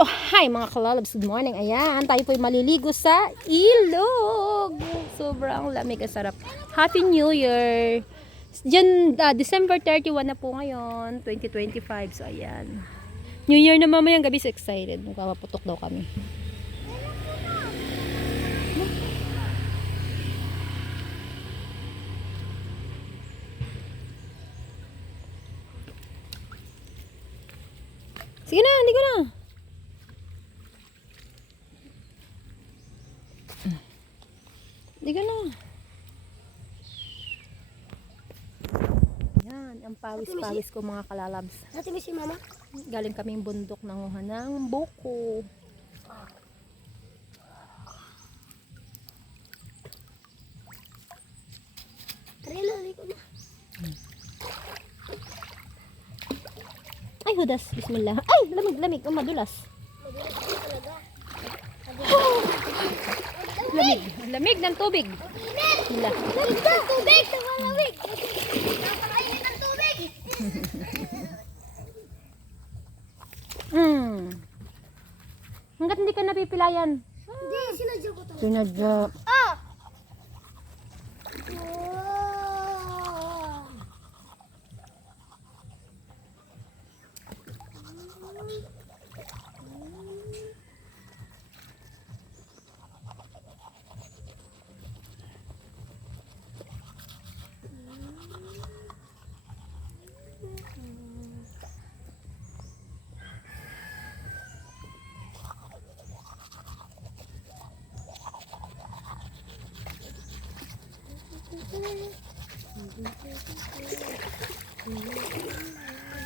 So, hi mga kalalabs, good morning. Ayan, tayo po'y maliligo sa ilog. Sobrang lamig, sarap. Happy New Year. Diyan, December 31 na po ngayon, 2025. So, ayan. New Year na mamayang gabi, so excited. Magpapaputok daw kami. Sige na, hindi ko na. Hindi ka na. Yan, ang pawis-pawis ko mga kalalabs. Dati mo si mama? Galing kaming bundok nanguha ng buko. Karela, ko na. Ay, hudas. Bismillah. Ay, lamig. Oh, madulas. Madulas ko talaga. Lamig. Lamig ng tubig. Bismillah. Lamig ng tubig! Lamig! Napakainit ng tubig! Hanggat hindi ka napipilayan. Hindi, sinadya ko talaga. Sinadya. Ah!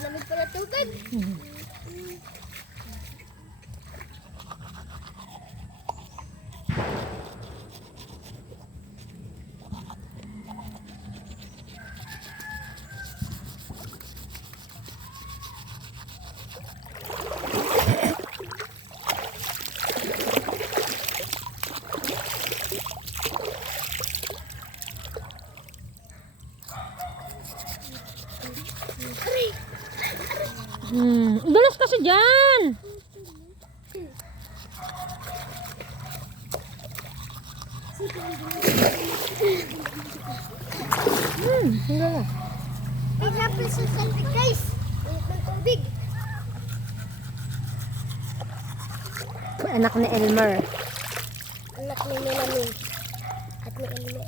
Lamig pala tubig. Dulas kasi dyan. Hanggang. Example sa salty guys. Ng tubig. Anak ni Elmer. Anak ni Melanie. At ni Elmer.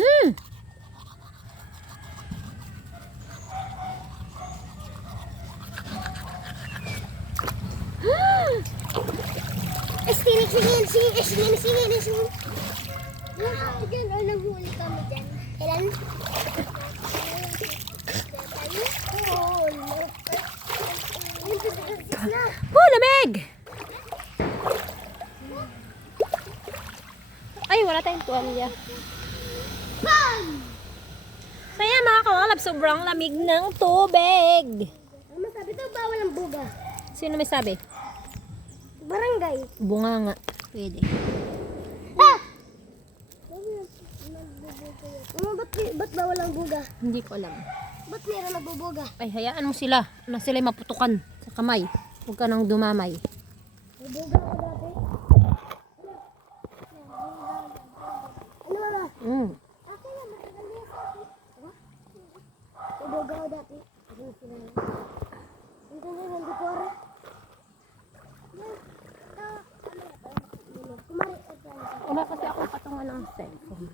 Singin. Diyan, naghuli kami dyan. Kailan? Oh, lamig! Ay, wala tayong tuwalya. So yan mga kalalab, sobrang lamig ng tubig. Ano sabi to? Bawal ang buga. Sino may sabi? Barangay. Bunga nga. Pwede. Ah! Ba't bawal ang buga? Hindi ko alam. Ba't meron nagbubuga? Ay, hayaan mo sila. Na sila'y maputukan sa kamay. Huwag ka nang dumamay. Nagbubuga ako dati. Ano wala? Akin na, matagal niya sa akin. Nagbubuga ako dati. Dito na yung dikora. Wala kasi ako patungan ng cellphone.